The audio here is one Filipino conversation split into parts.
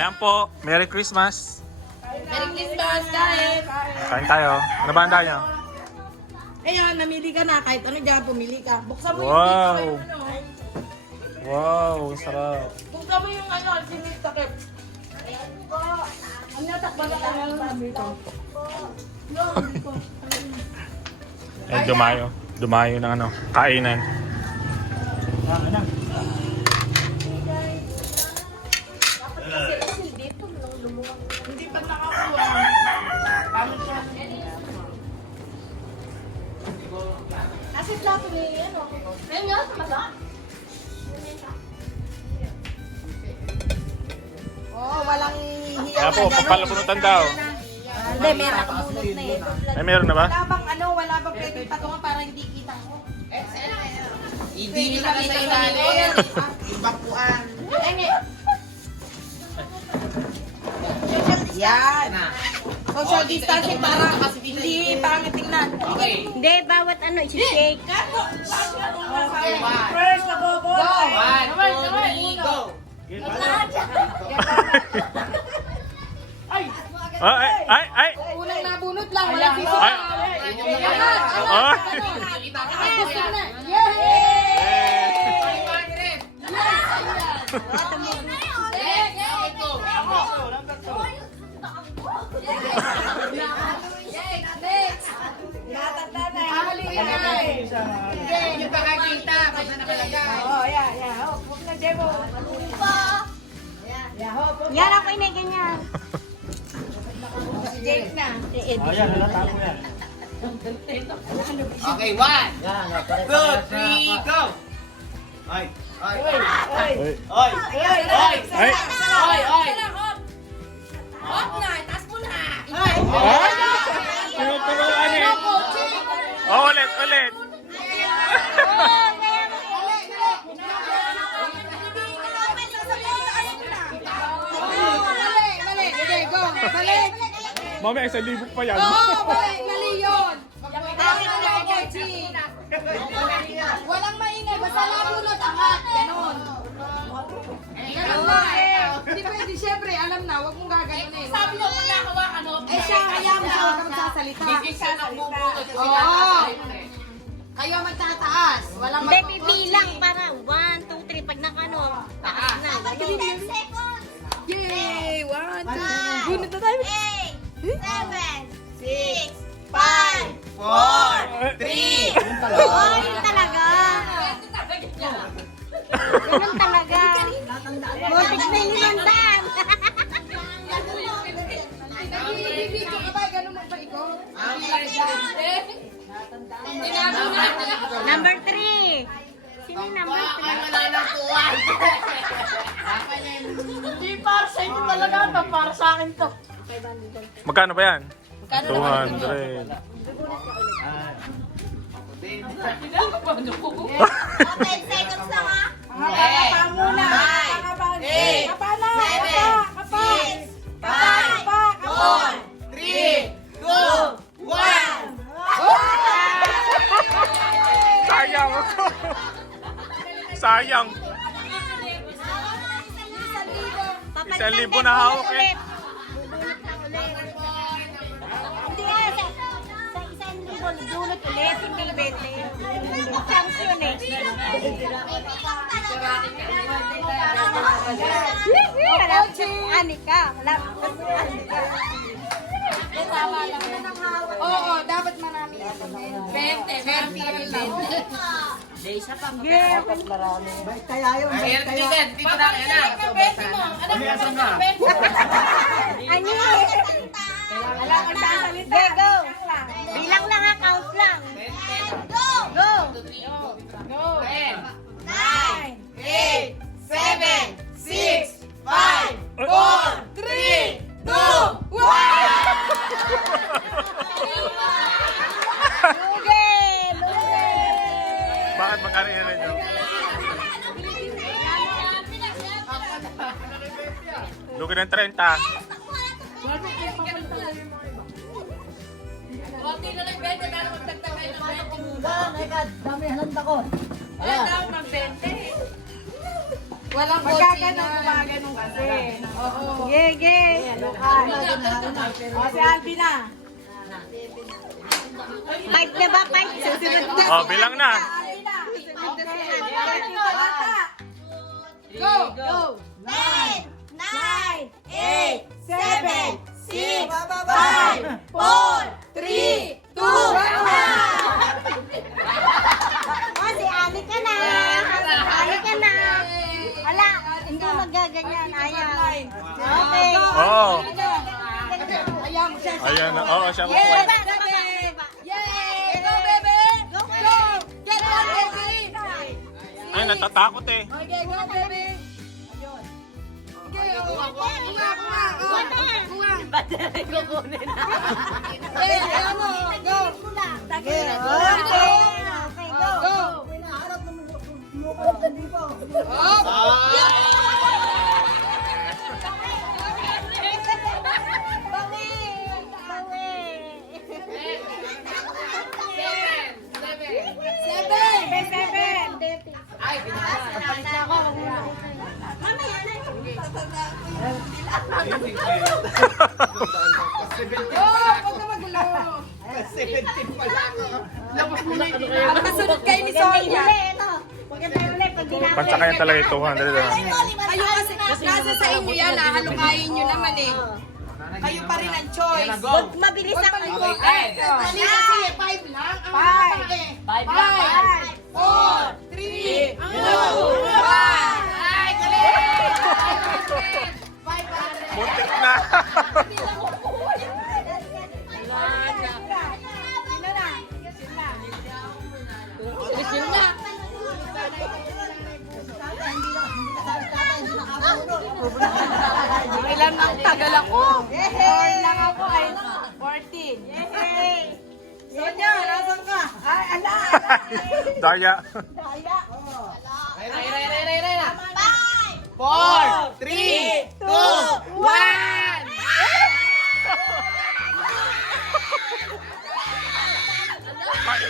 Ayan po, Merry Christmas. Merry Christmas, guys! Kain tayo. Ano ba handa nyo? Ayun, namili ka na. Kahit ano dyan, pumili ka. Buksan mo Wow. yung dito. Wow, sarap. Buksan mo yung ano, sinig takip. Ang natakba na kaya ng sabi ko. Eh, dumayo. Dumayo ng ano, kainan. Hindi pa nakakuha. Paano siya? Kasi plato ni ano. Ayun nga, masa. Oo, walang hiyaw. Kaya po, papalabunutan daw. Hindi, meron akong bunot na eh. Ay, meron na ba? Wala bang ano, wala bang pwedeng patungan para hindi kita ko. Hindi nyo na sa ilalim. Ibakuan. Yan. Social distancing para hindi pangit tingnan. Okay. Hindi, bawat ano, isi-shake. First, nabobo. Go! 1, 2, 3, go! Ay! Unang nabunot lang, wala Ay! sisi. Ay! Gusto na. Yay! Natanda na. Hindi pa kakita. Basta nakalagay. Oh, yeah. Oh, huwag na, Jebo. Yeah, hop. Yan ako ganyan. Si Jake na. Okay, 1, 2, 3, go! Ay! Ay! Oy. Ay! Ay! Ay! Ay! Ay! Tinuturuan eh. Oh, ulit. Mali. Sige, go. Balik. Mamaya, 1,000 pa yan. Mali yun. Bakit na ako, Chi? Walang maingay. Basta nabunot angat. Ganon. Ganon na eh. Hindi pwede, syempre, alam na. Huwag mong gaganon eh. Sabi niyo kung nakawakan mo. Eh siya, kaya mo siya huwag ka magsasalita. Decision ang bubunot kasi Oo. nakasalita. Kayo magtataas. Walang Hindi, bibilang para 1, 2, 3. Pag nakano, taas na. Yay! 1, 2. Bunot na tayo. 4, 3, Oh, yun talaga. Ganun talaga. Butik na yung limandaan. Nag-i-video ka ba? Ganun mo pa ikaw? Number 3. Sino yung number 3? wala nang tuwan. Hindi para sa inyo talaga to. Para sa akin to. Magkano ba yan? 200. Kapa muna. Kapa na. Kapa. 3, 2, 1. Sayang! Sayang! 1,000 na hawak eh. Bubunot na ulit. Hindi nga, sa isang linggo, dulot ulit. Hindi bete. Chance yun eh. Malapit sa ani ka. Malapit sa ani ka. Oo, dapat marami. 20, meron talaga 20. Meron din. Dito na, yan na. Ani. Sige, go. Bilang lang ha, count lang. Go. 10, 9, 8, 7, 6, 5, 4, 3, 2, 1. Lugi. Bakit magkano yan nyo? Lugi ng 30. Konti na lang 20, pero magtagtag kayo ng 20. Dami halanda ko. Wala daw ng 20. Walang Magkaganon, botsinan. gumaganon kasi. Oo. Gege. O, si Alvin na. Fight na ba? Fight. Susunod na. Oh, bilang na. Alvin na. Susunod na si Okay. Alvin. Tito Bata. Go! Go. 10, 9, 8, 7, 6, 5, 4, 3, 2, 1. Oh, si Ali ka na. Ali ka na. Wala, hindi magaganyan. Ayaw. Okay. Oo. Ayan mo siya. Ayan na. Oo, siya Yes, makuha. baby! Yay! Go, baby! Go! Get on, baby! Ay, natatakot eh. Okay, go, baby! Okay, kuha. Eh, ayan mo. Go! Okay, go. Go! Up! Bawi. Bawi. Seven! Go! Huwag na magulo. Ang kasunod kay ni Sonia. Pansakayan talaga yung 200 na. Kayo kasi, nasa sa inyo yan, halukayin nyo naman eh. Kayo pa rin ang choice. Mabilis ang Mali kasi 5 lang. Ang mga 5, 4, 3, 2, 1. Ay, Muntik na. Ilan ang tagal ako? 4 lang ako ay 14. Sonia, nasan ka? Ay, ala. Daya. 4, 3, 2, 1. Ay,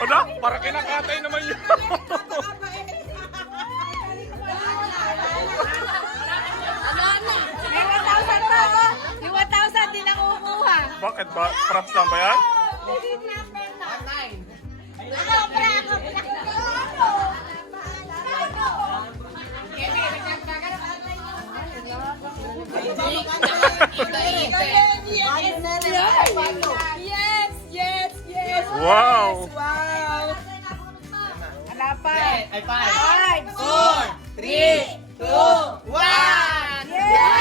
ano? Para kinakatay naman yun. May 1,000 pa ako. Yung 1,000 din ang kukuha. Bakit ba? Props lang ba yan? Yes, yes, yes. Wow! Wow. Wala pa. 5, 4, 3, 2, 1. Yay!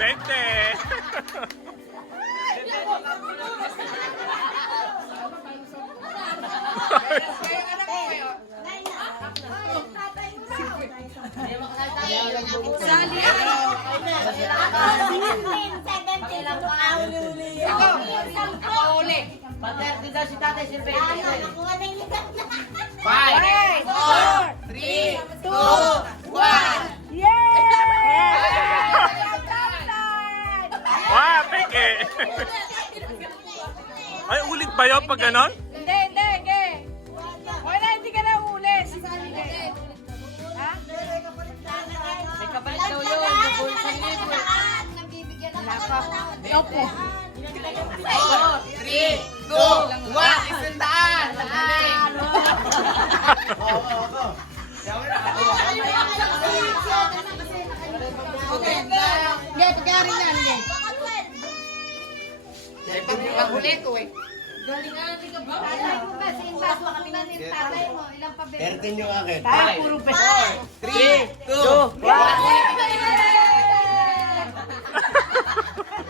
20! Sali. Ako ulit. 5, 4, 3, 2, 1. Wow, peke! Ay, ulit ba yun pag ganon? Hindi, hindi, hindi. Wala, hindi ka na ulit. Ha? May kapalit daw yun. Opo. 3, 2, 1. Isandaan. Okay. Get, pagkari yan. Pag-ulit ko eh. Ertin yung akin. Tayo, puro peso. 3, 2, 1.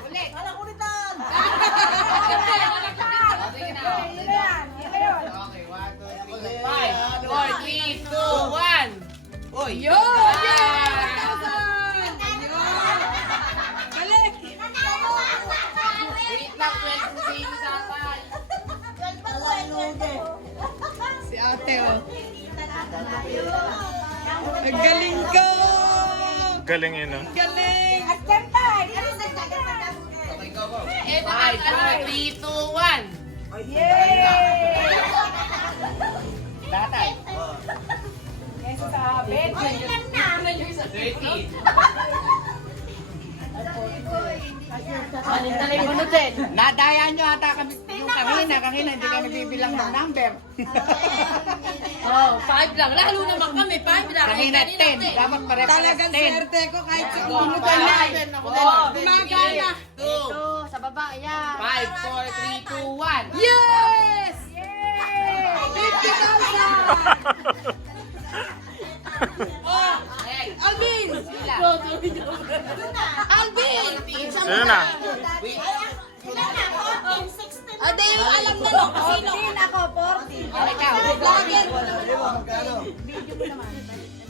Ulit. Walang ulitan. Okay, 1, 2, 3, 5, 4, 3, 2, 1. Oy! Yo! Yeah! 1,000! Galing! Wait lang, 12 sa akin. Si ate, oh. Ang galing ko! Galing yun, ah. Galing! Asyan tayo. Eh, 5, 4, 3, 2, 1. Yay! Tatay. Yes, sa Nadaya nyo ata kami yung kanina hindi kami bibilang ng number. Oh, 5 lang. Lalo naman kami, 5 lang. Kanina 10, dapat pare-pares Talagang 10. swerte ko kahit sa Bunutan bunutan na. na. Oh, Gumagana. Ito, sa baba, yan. 5, 4, 3, 2, 1. Yes! 50,000! Oh, Alvin! Alvin! Sino na? Ade, yung alam na no, kasi no. 14 ako, 14. Vlogger.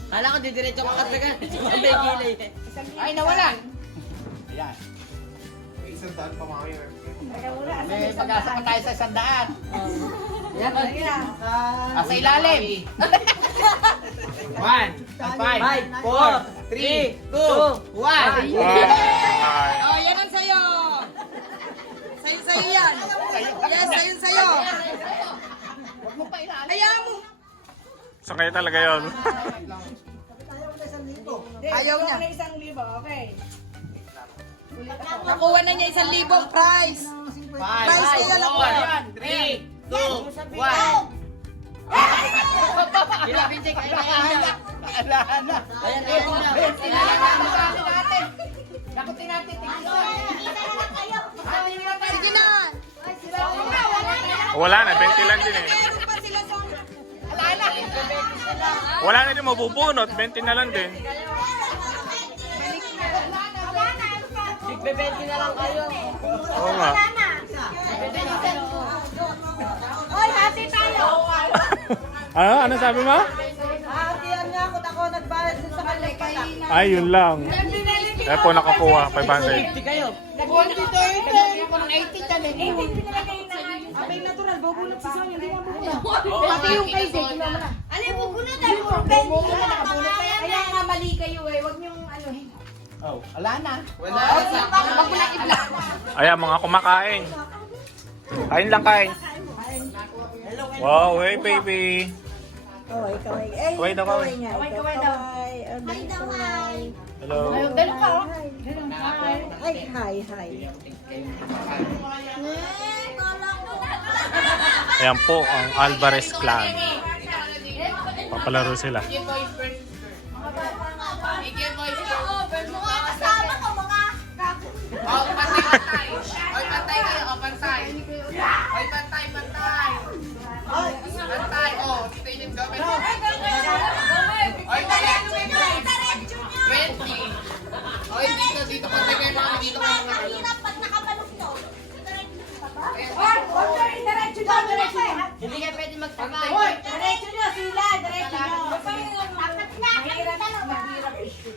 Kala ko didiretso ka katagal. Ay, nawalan. Ayan. May pag-asa pa tayo sa 100. Yan, sa ilalim. 1, 5, 4, 3, 2, 1. Oh, yan ang sayo. Sayo yan. Yes, sayo. Ayaw mo. Saan kayo talaga yun? Ayaw niya. na 1,000, okay. Nakuha na niya 1,000 prize. 5, Prize kaya lang. 4, 3, 2, 1. Pinabintik ay alahan na. Ayan, natin. Nakutin natin. Sige na. Wala na, 20 lang din eh. Meron pa sila sa... Wala na din mabubunot, 20 na lang din. Bibenti na lang kayo. Oo nga. Hoy, hati tayo. Ano sabi mo? Hatihan niya ako, ako nagbayad dun sa kanya. Ay, yun lang. Kaya po nakakuha, 500. Hindi kayo. Nag-1 dito, ako ng 80 dyan eh. Abay natural, bubulot si Sonia, hindi mo bubulot. Pati yung kay Zeke, mo na. Alin, bubunot tayo, puro pendi. Kaya nga mali kayo eh, wag niyong ano eh. Oh, wala na. Wag mo lang i-block. Ayan, mga kumakain. Kain lang, kain. Wow, hey baby. Kaway, kaway. Ay, Kaway daw, kaway. nga. Kaway, Ito, kaway daw. kaway. Ano Ay, daw, ito? hi. Hello. Dalo ka oh. Ay, hi, hi. Ayan po ang Alvarez clan. Papalaro sila. Mga kasama ko, mga Oh, pantay. Oy, pantay kayo. Oh, pantay. Oy, pantay. Pantay. Oh, dito yung gawin. Oy, diretso nyo. 20. Oy, dito pantay kayo mga dito kayo mga. Mahirap pag nakabaluktot. Hindi kayo pwede magpantay. Diretso nyo, sila, diretso nyo. Dapat na, mahirap dalawa.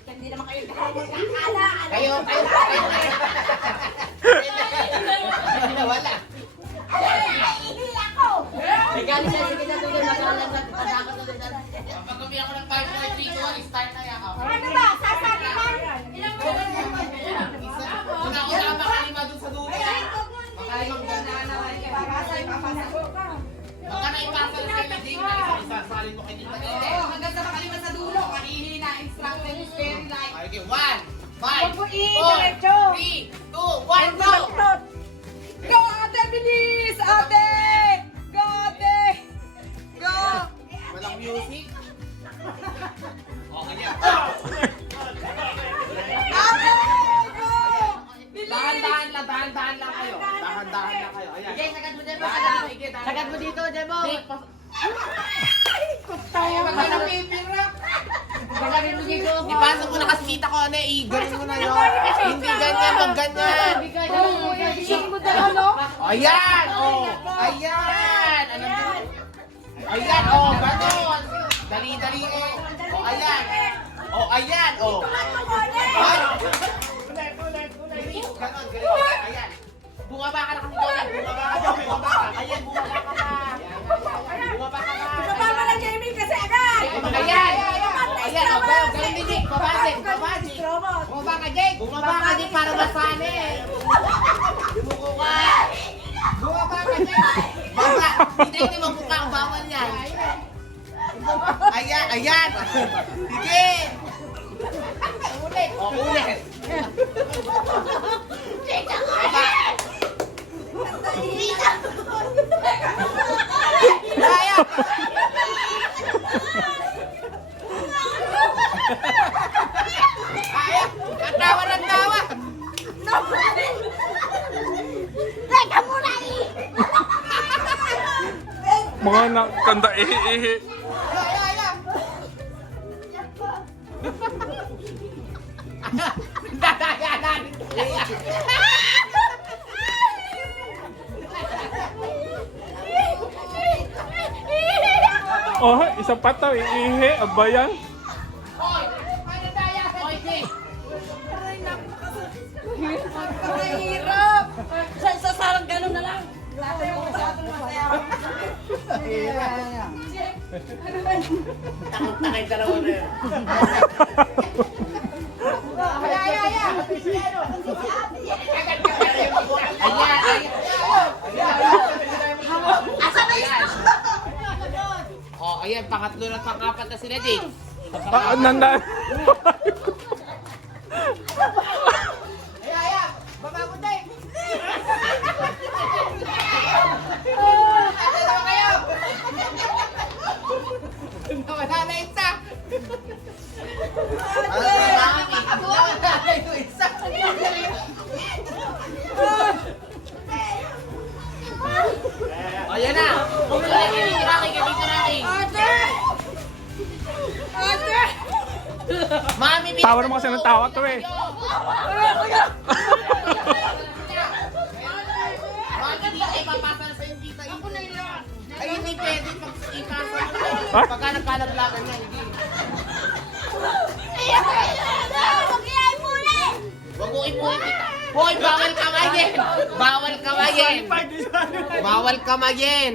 Hindi naman kayo Kayo. Wala. Hindi ako. Pag umiyak ko ng 5, 4, 3, 2, 1, start na yan. Ano ba, sasalitan? Una makalima dun sa dulo. Makalimang ganda. Baka na ipasa na kayo din na isasalin mo kayo dito. Hanggang sa makaliman sa dulo, kanihina, instruction is very light. Okay, 1, 5, 4, 3, 2, 1, go! Go ate, bilis! Ate! Go ate! Go! Walang music. Okay yan. Ate! Go! Bilis! Dahan-dahan lang kayo. Dahan-dahan lang kayo. Ayan. Sagad mo dito, Demo. Pag ka napipira. Ipasok mo na kasi kita ko ano eh. Ganun mo na yun. Hindi ganyan, mag ganyan. Ayan! Oh! Ayan! Ayan! Oh! Ganon! Dali-dali oh! Oh! Ayan! Oh! Ayan! Oh! Ay! Ganon! Ayan! Bumaba ka na kasi doon! Bumaba ka! Bumaba ka! Ayan! Bumaba ka na! Bumaba ka na! Baba na Jamie kasi agad! Ayan! Ayan! Oh! Ganon din Jake! Babase! Babase! Bumaba ka Jake! Bumaba ka Jake para masane! Bumuko ka! Bumaba ka Jake! Baba! Hindi magbuka ang bawal yan! Ayan, ayan. Sige. Ulit. O, ulit. Kaya. Kaya. Natawa ng tawa. Teka muna eh! Mga nakanda ihi-ihi. Kaya, kaya. Dadaya namin. Oh, isa pa to, ihi. Aba yan. Hoy, paano daya? Hoy, Jay. Mahirap! Sa sarang ganun na lang. Takay dalawa na yun. Ay, ay, ay. Ayan, ayan. Oh, ayan, pangatlo na pang-apat na sila, Jay. Nanda. Ayan, ayan. Baba mo, Jay. Dalawa kayo. Nawala na isa. Nawala na yung isa. Ayan na. Dito na rin. Ate! Mami, Tawa naman kasi ng tawa to eh. Mami, di ay papasa sa yung kita. Ako na yun. Ay, hindi pwede pag ipasa. Ha? Pagka nagkalaglagan niya, hindi. Mag-iay muli! Huwag mo ipunin kita. Hoy, bawal kamayin! Bawal kamayin! Bawal kamayin!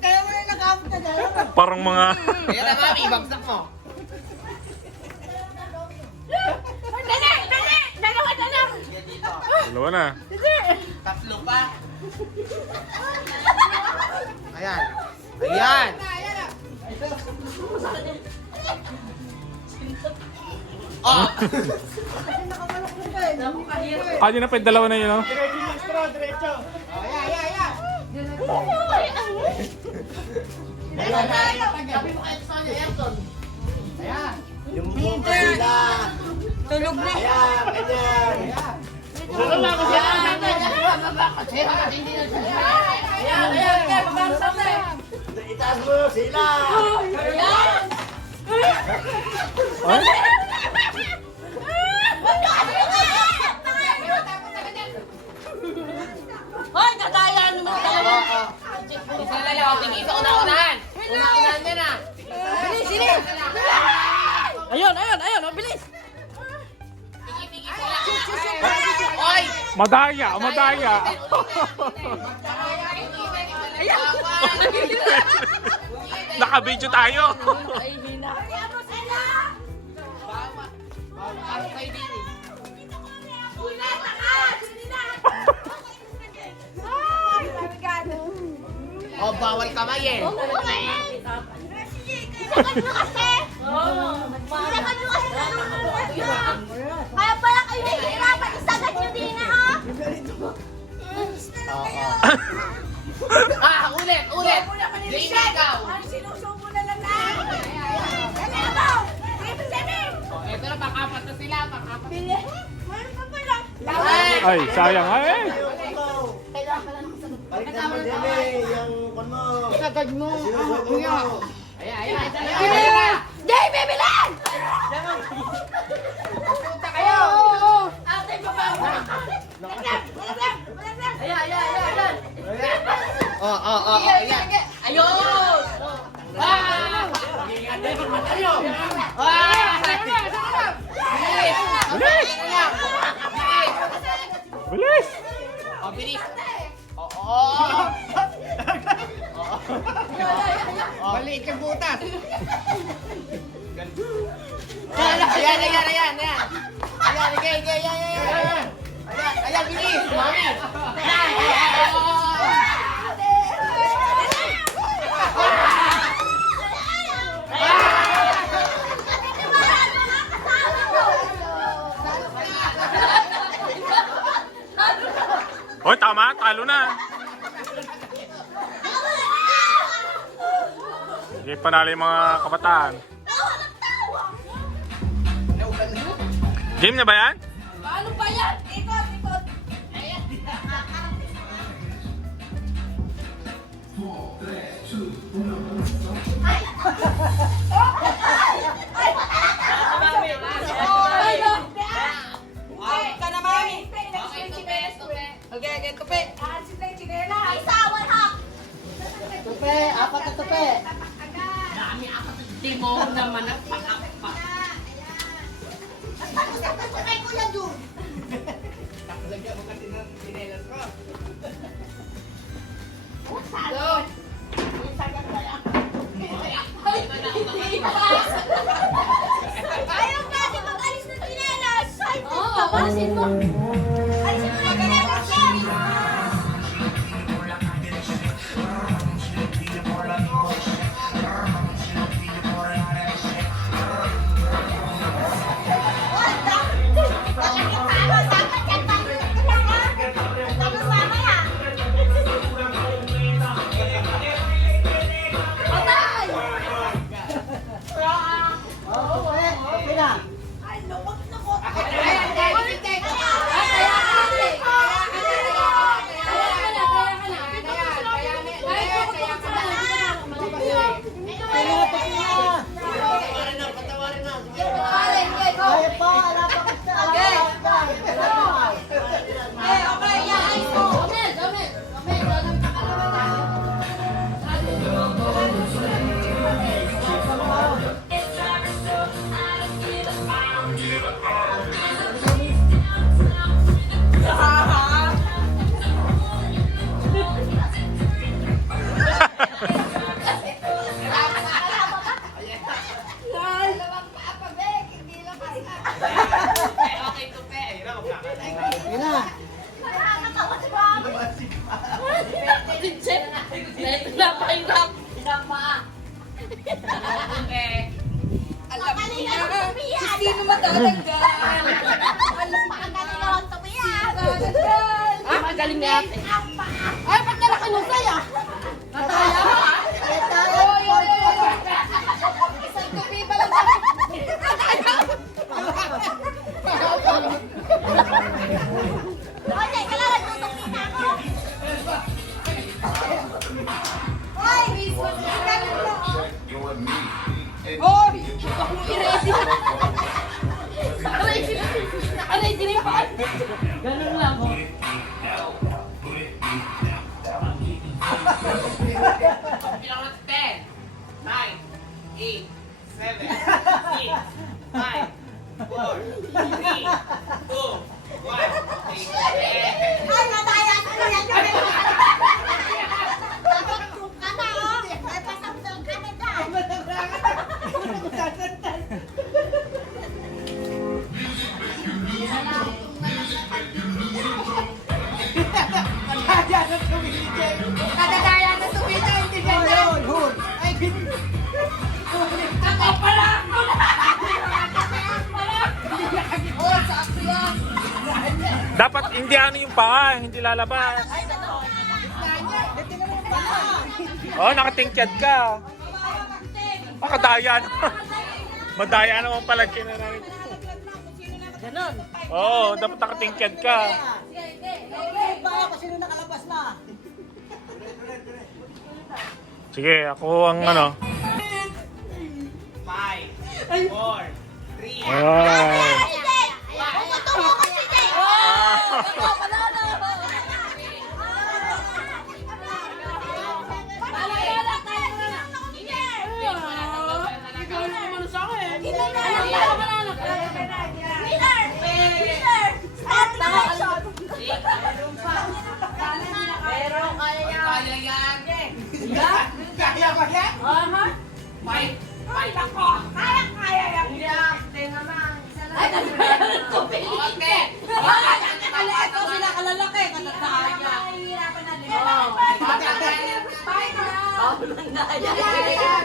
Kaya mo na nakamot na dalawa. Parang mga... Kaya na, Mami, ibagsak mo. Dali! Dali! Dalawa na lang! Dalawa na. Tatlo pa. Ayan. Ayan. Oh. Ah, yun na pa, dalawa na yun, oh. Ayan, ayan, ayan. Sabi mo kayo sa kanya, Erson. Ayan. Tulog na. Tulog ako siya. Bababa ko siya. Hindi na siya. Ayan, ayan, ayan. Babasa na. Itaas mo sila! Ay? Hoy, kadaya naman dalawa. Isa na lang. Tingin sa una-unahan. Una-unahan niya na. Bilis, bilis. Ayun, ayun, ayun. Oh, bilis. Tingin-tingin sila. Oy! Madaya, madaya. Naka-video tayo. Ay, hina. Ano kayo din eh? Oh, bawal kamayin. Kaya pala kayo nahihirapan, isagat nyo din ha? Ah, ulit, ulit. Jamie, ikaw. Sinusubo na lang na. Dali mo! Oh, eto na, pang-apat na sila. Pang-apat. Meron pa pala. Ay, sayang. Ay, Balik na mo, Jimmy! Yung kon mo! Sagad mo. Sinusubo mo! Ayan, ayan. Ayan na. Jay, bibilan! Punta kayo. Ate, baba mo. Ayan, ayan, ayan, ayan. Oh, ayan. Ayun! Ah! bilis. Oh, bilis. Oo. Balik ka butas. Ayan, ayan, ayan, ayan. Ayan, ayan. Ayan, bilis. Mami. talo na. Sige, panalo yung mga kabataan. Game na ba yan? Paano pa yan? Ikot, ikot. Ay, ka na, mami. Okay, okay, tupi. Tupe, apat na tupe. Ayaw kasi mag-alis ng chinelas. Oo, alisin mo. Alisin mo na chinelas yan. Okay na. Kaya pa, wala pa kasi. Yun na. Alam mo na, sino matatagal? Ah, magaling na ate. Ay, ba't ka nakanusay ah? Nataya ka ah? Oy, oy, oy, oy. Isang tupi pa lang kami. Okay, kailangan tutukin na ako. Oy, miss, what's the ganun mo? Oy, bakong i-ready na. Ready na pa. Ganun lang oh. Bilang ng 10, 9, 8, 7, 6, 5, 4, 3, 2, 1. Ay, nataya ka na yan. Nakakasok ka na, oh. May pasamsam ka na dyan. Kadadaya na tumita, hindi ganda. Hoy, hoy. Ay, Ako pala! Oh, sakto yan. Dapat hindi ano yung paa, hindi lalabas. Oh, nakatingkyad ka. Makadaya naman. Madaya naman pala kinanarin. ganon. Oo, dapat nakatingkyad ka. Okay, ba? Kasi nung nakalabas na. Sige, ako ang ano. 5, 4, 3, Ay. Tumutungo ka si Jay. kaya yan. Kaya ba yan? Fight ako. Kaya yan. Ote. Ito sila kalalaki, katataya.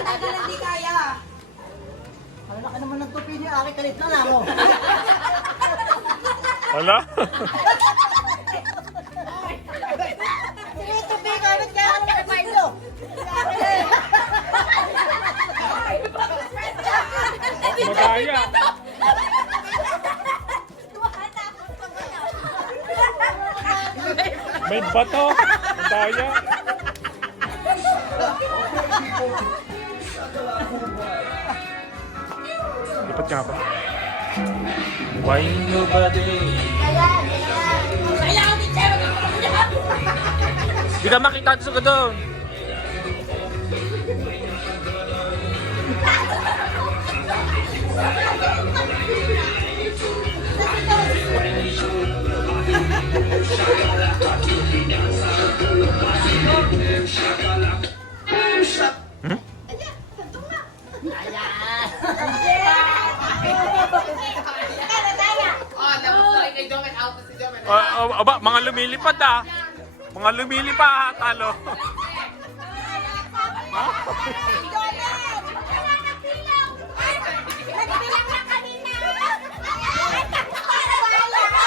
Tagal hindi kaya. Ang laki naman ng tupi niya, aking kalit na lang. Wala? tupi ka, ba't kaya ka naman nagpailo? Madaya. May bato. Madaya. Lipat ka nga pa. Why nobody? Di ka makita sa doon. Oh, labas na kay Jomen. Out na si Jomen. Aba, mga lumilipad ah. Mga lumilipad ah, talo.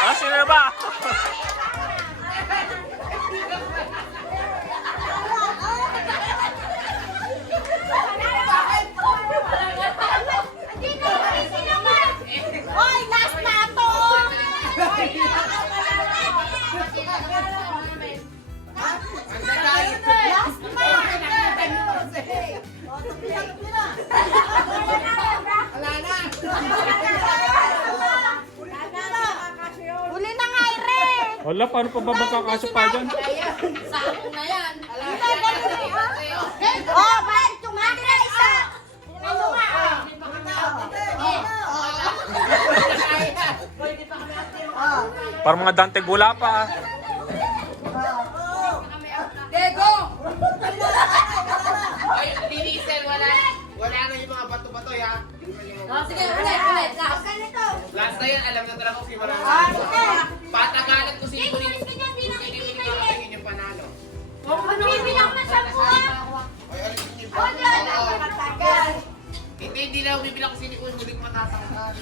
Ah, sino na ba? Hoy, last na to! Last na! Huli na nga, Ire! Wala, paano pa ba magkakasya pa dyan? Sakong na yan. Oh, balik! Tumati na isa! Ano nga? Parang mga Dante Gula pa ah. Dego! Ay, linisin. Wala na yung mga bato-bato, ya. Sige, ulit. Last. Last na yan, alam na talaga kung sino marami. Patagalan ko sino yung panalo. Bibilang na sa buwan! Ay, alisin niyo pa. Hindi na bibilang ko sino yung muling matatanggal.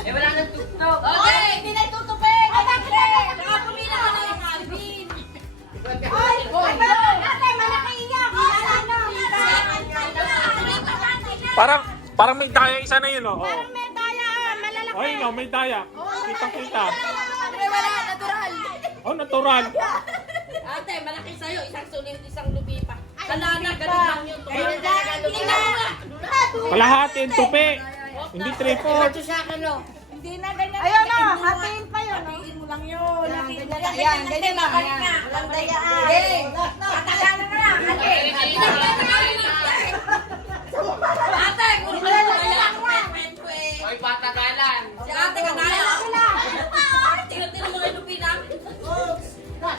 Eh, wala nang tuktok. Okay! Hindi na itutupin! Ay, bakit? Saka pumila ka na yung Alvin. Hoy! Ate, malaki iyak! Parang may daya isa na yun oh. Parang may daya, malalaki. Ay, no, may daya. Kitang-kita. Ay, wala. Natural. Oh, natural. Ate, malaki sa'yo. Isang sulit, isang lupi pa. Kalana, ganun lang yun. Hindi na. Kalahati, tupi. Hindi 3/4. Hindi na ganyan. Ayun na, hatiin pa yun. Hatiin mo lang yun. Yan, ganyan na. Walang dayaan. Patagalan na lang. Ate, kung ano kaya ako. Ay, patagalan. Si ate ka tayo. Tingnan mo yung lupi namin. Ah,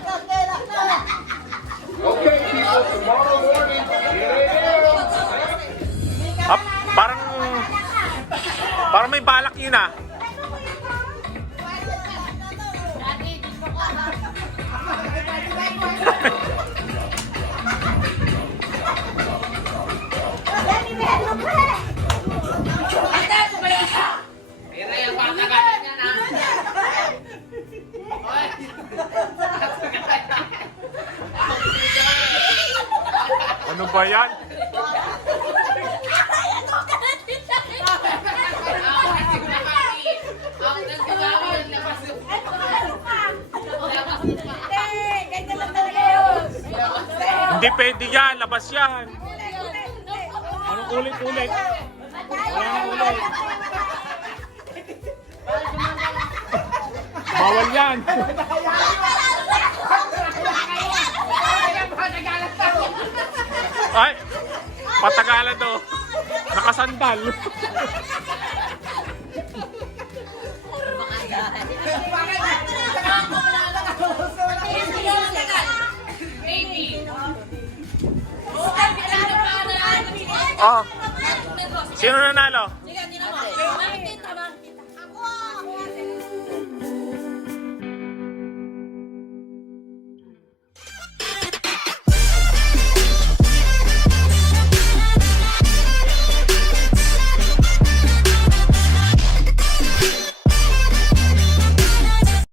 parang may balak yun ah. Ate, kumain ka. Pero yung patagalan yan, ha? Ay! Ano ba yan? Hindi pwede yan, labas yan. Anong ulit-ulit? Wala nang ulit. Bawal yan. Ay, patagalan to. Nakasandal. Oh, sino nanalo?